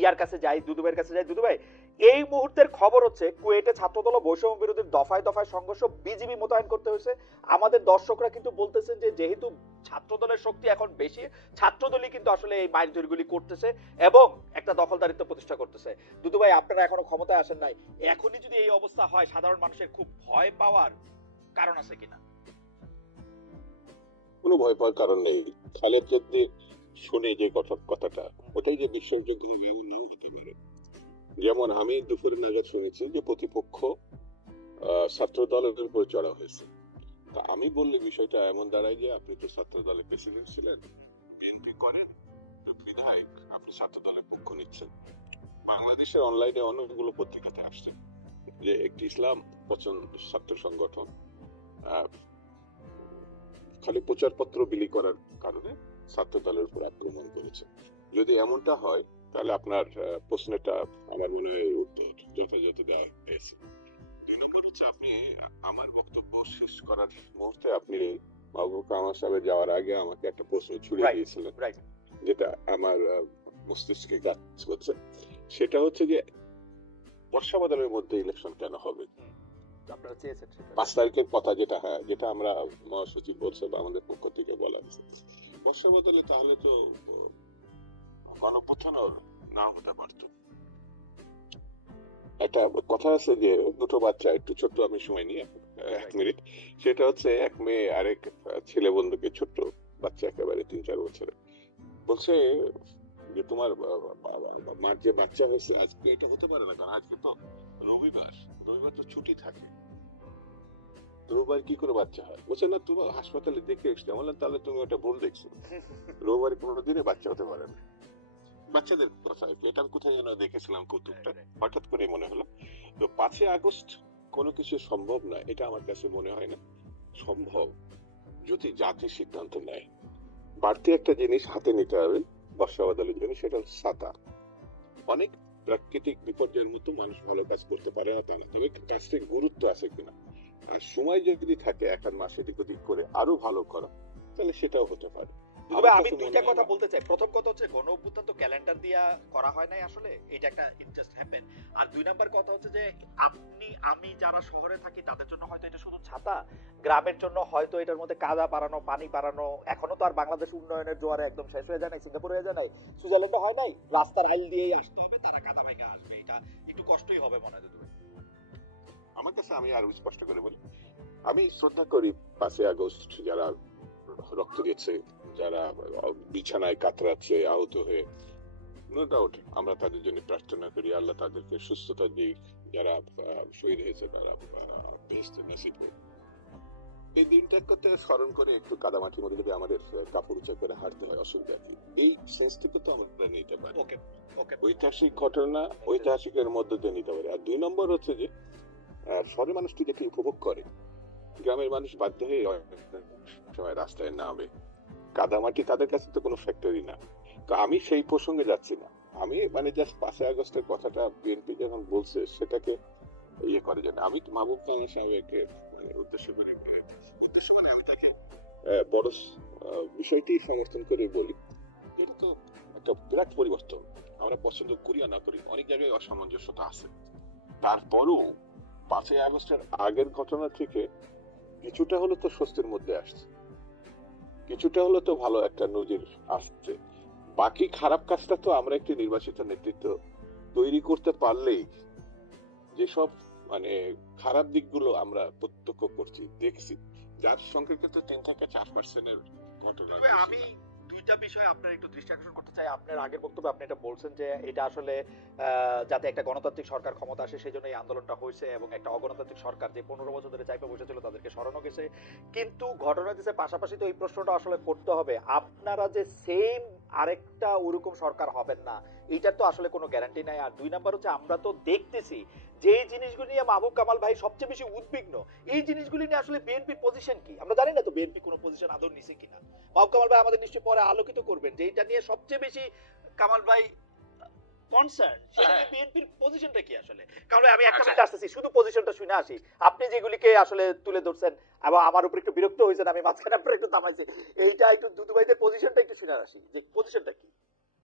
ইয়ার কাছে যাই, দুদুভাইয়ের কাছে যাই। দুদুভাই, এই মুহূর্তের খবর হচ্ছে কুয়েটে ছাত্রদল ও বৈষম্য বিরোধী দফায় দফায় সংঘর্ষ, বিজিবি মোতায়েন করতে হয়েছে। আমাদের দর্শকরা কিন্তু বলতেছেন যে যেহেতু ছাত্রদলের শক্তি এখন বেশি, ছাত্রদলই কিন্তু আসলে এই মাইলজোরগুলি করতেছে এবং একটা দখলদারিত্ব প্রতিষ্ঠা করতেছে। দুদুভাই, আপনারা এখনো ক্ষমতায় আসেন নাই, এখনই যদি এই অবস্থা হয় সাধারণ মানুষের খুব ভয় পাওয়ার কারণ আছে কিনা? কোনো ভয় পাওয়ার কারণ নেই। খালেদ যদি শুনে যে কথাটা, ওটাই যে বিশ্বাসযোগ্য হতে পারে। যেমন আমি দুপুর নাগাদ শুনেছি যে প্রতিপক্ষ ছাত্র দলের উপর চড়া হয়েছে। তা আমি বললে বিষয়টা এমন দাঁড়ায় যে আপনি তো ছাত্র দলের প্রেসিডেন্ট ছিলেন, বিএনপি করেন, বিধায়ক, আপনি ছাত্র দলের পক্ষ নিচ্ছেন। বাংলাদেশের অনলাইনে অনেকগুলো পত্রিকাতে আসছেন যে একটি ইসলাম পছন্দ ছাত্র সংগঠন খালি প্রচারপত্র বিলি করার কারণে ছাত্র দলের উপর আক্রমণ করেছে। যদি এমনটা হয় তাহলে আপনার প্রশ্নটা আমার মনে হয় উত্তর যথাযথ দেয় পেয়েছে। দুই নম্বর হচ্ছে, আপনি আমার বক্তব্য শেষ করার মুহূর্তে আপনি মাহবুব কামাল সাহেব যাওয়ার আগে আমাকে একটা প্রশ্ন ছুড়ে দিয়েছিলেন, যেটা আমার মস্তিষ্কে কাজ করছে। সেটা হচ্ছে যে বর্ষাবাদলের মধ্যে ইলেকশন কেন হবে? 5 তারিখের কথা যেটা, হ্যাঁ, যেটা আমরা মহাসচিব বলছে বা আমাদের পক্ষ থেকে বলা হয়েছে, বর্ষাবাদলে তাহলে তো গণঅভ্যুত্থান না হতে পারত। একটা কথা আছে যে দুটো বাচ্চা, একটু ছোট্ট, আমি সময় নিয়ে 1 মিনিট, সেটা হচ্ছে এক মেয়ে আরেক ছেলে বন্ধুকে, ছোট্ট বাচ্চা একেবারে 3-4 বছরের, বলছে যে তোমার মার যে বাচ্চা হয়েছে আজকে, এটা হতে পারে না, কারণ আজকে তো রবিবার, রবিবার তো ছুটি থাকে, রবিবার কি করে বাচ্চা হয়? বলছে না, তোমার হাসপাতালে দেখে এসছে। বললেন তাহলে তুমি ওটা ভুল দেখছো, রবিবার কোনোদিনে বাচ্চা হতে পারে না। বাচ্চাদের কথা, এটা আমি কোথায় যেন দেখেছিলাম কৌতুকটা, হঠাৎ করে মনে হলো। তো 5 আগস্ট কোনো কিছু সম্ভব না, এটা আমার কাছে মনে হয় না সম্ভব, যদি জাতি সিদ্ধান্ত নেয়। বাড়তি একটা জিনিস হাতে নিতে হবে বর্ষাবাদলের জন্য, সেটা হচ্ছে ছাতা। অনেক প্রাকৃতিক বিপর্যয়ের মতো মানুষ ভালো কাজ করতে পারে না তা না, তবে কাজটির গুরুত্ব আছে কিনা, আর সময় যদি থাকে 1 মাস এদিক ওদিক করে আরো ভালো করা, তাহলে সেটাও হতে পারে। আমি দুইটা কথা বলতে চাই। প্রথম কথা হচ্ছে গণ অভ্যুত্থান তো ক্যালেন্ডার দিয়া করা হয় নাই আসলে, এটা একটা ইনজাস্ট হ্যাপেন। আর 2 নাম্বার কথা হচ্ছে যে আপনি আমি যারা শহরে থাকি তাদের জন্য হয়তো এটা শুধু ছাতা, গ্রামের জন্য হয়তো এটার মধ্যে কাদা পারানো, পানি পারানো। এখনো তো আর বাংলাদেশ উন্নয়নের জোয়ারে একদম শেষ হয়ে যায় নাই, সিঙ্গাপুর হয়ে যায় নাই, সুইজারল্যান্ডে হয় নাই, রাস্তার আইল দিয়েই আসতে হবে, তারা কাদা ভাইগা আসবে, এটা একটু কষ্টই হবে মনে হয়। আমার কাছে, আমি আরো স্পষ্ট করে বলি, আমি শ্রদ্ধা করি 5 আগস্ট যারা রক্ত দিয়েছে, যারা বিছানায় কাতরাচ্ছে আহত হয়ে, নো ডাউট আমরা তাদের জন্য প্রার্থনা করি, আল্লাহ তাদেরকে সুস্থতা দিক। যারা শহীদ হয়েছে তারা বেহেশত নসিব হোক। এই দিনটার কথা স্মরণ করে একটু কাদামাটির মধ্যে যদি আমাদের কাপড় উঁচা করে হাঁটতে হয়, অসুবিধা কি? এই সেন্সটিভ তো আমরা নিতে পারি। ঐতিহাসিক ঘটনা ঐতিহাসিকের মধ্যে দিয়ে নিতে পারি। আর 2 নম্বর হচ্ছে যে শহরের মানুষ যেটা উপভোগ করে, গ্রামের মানুষ বাধ্য হয়ে সময় রাস্তায় নামে। কাদামাটি তাদের কাছে তো কোনো ফ্যাক্টরি না। তো আমি সেই প্রসঙ্গে যাচ্ছি না, আমি মানে জাস্ট 5 আগস্টের কথাটা বিএনপি যখন বলছে সেটাকে ইয়ে করে যেন, আমি মাহবুব কামাল সাহেবকে উদ্দেশ্য করে আমি তাকে বড় বিষয়টি সমর্থন করে বলি, এটা তো একটা বিরাট পরিবর্তন। আমরা পছন্দ করি না করি, অনেক জায়গায় অসামঞ্জস্যতা আছে, তারপরও 5 আগস্টের আগের ঘটনা থেকে কিছুটা হলো তো স্বস্তির মধ্যে আসছে, কিছুটা হলো তো ভালো একটা নজির আসছে। বাকি খারাপ কাজটা তো আমরা একটি নির্বাচিত নেতৃত্ব তৈরি করতে পারলেই, যেসব মানে খারাপ দিকগুলো আমরা প্রত্যক্ষ করছি, দেখছি, যার সঙ্গে কিন্তু 3 থেকে 4% ঘটনা। আমি দুইটা বিষয় আপনার একটু দৃষ্টি আকর্ষণ করতে চাই। আপনার আগের বক্তব্যে আপনি এটা বলছেন যে এটা আসলে যাতে একটা গণতান্ত্রিক সরকার ক্ষমতা আসে সেই জন্য এই আন্দোলনটা হয়েছে, এবং একটা অগণতান্ত্রিক সরকার যে 15 বছর ধরে চাইপে বসেছিল তাদেরকে সরানো গেছে। কিন্তু ঘটনা দিচ্ছে পাশাপাশি তো এই প্রশ্নটা আসলে করতে হবে, আপনারা যে সেম আরেকটা ওরকম সরকার হবেন না, এইটার তো আসলে কোনো গ্যারান্টি নাই। আর 2 নাম্বার হচ্ছে আমরা তো দেখতেছি যে জিনিসগুলো নিয়ে মাহবুব কামাল ভাই সবচেয়ে বেশি উদ্বিগ্ন, এই জিনিসগুলি নিয়ে আসলে বিএনপির পজিশন কি আমরা জানি না। তো বিএনপি কোনো পজিশন আদৌ নিছে কিনা মাহবুব কামাল ভাই আমাদের নিশ্চয়ই পরে আলোকিত করবেন, যে এটা নিয়ে সবচেয়ে বেশি কামাল ভাই কনসার্ন, সেটা বিএনপির পজিশনটা কি আসলে। কারণ আমি একটা মিনিট আসতেছি, শুধু পজিশনটা শুনে আসি। আপনি যেগুলিকে আসলে তুলে ধরছেন এবং আমার উপর একটু বিরক্ত হয়েছেন, আমি মাঝখানে আপনার একটু থামাইছি, এইটা একটু দুদু ভাইদের পজিশনটা একটু শুনে আসি, যে পজিশনটা কি।